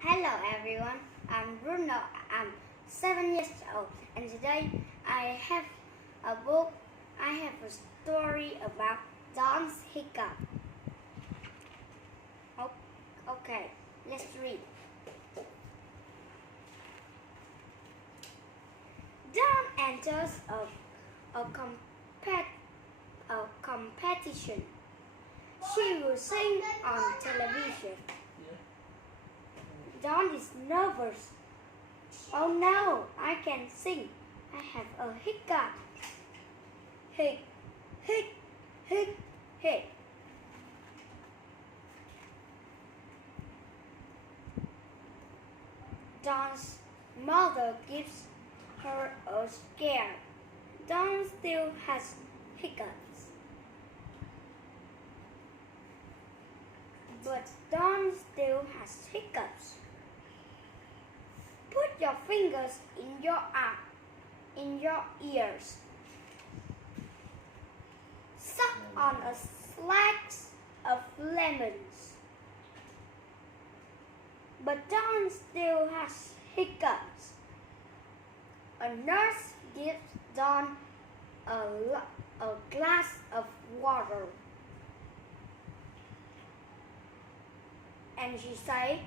Hello everyone, I'm Bruno. I'm 7 years old, and today I have a book. I have a story about Don's hiccup. Okay, let's read. Don enters a competition. She will sing on television. Don is nervous. Oh no, I can't sing. I have a hiccup. Hic, hic, hic, hic. Don's mother gives her a scare. Don still has hiccups. But Don still has hiccups. Put your fingers in your ears. Suck on a slice of lemons. But Don still has hiccups. A nurse gives Don a glass of water. And she says,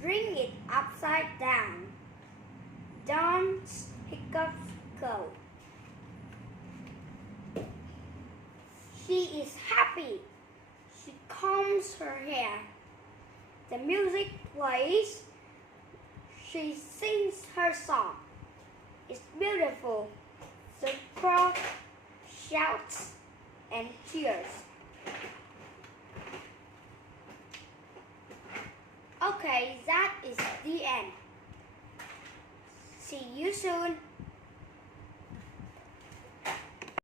drink it upside down. Don's hiccups go. She is happy. She combs her hair. The music plays. She sings her song. It's beautiful. The crowd shouts and cheers. Okay, that is the end. See you soon.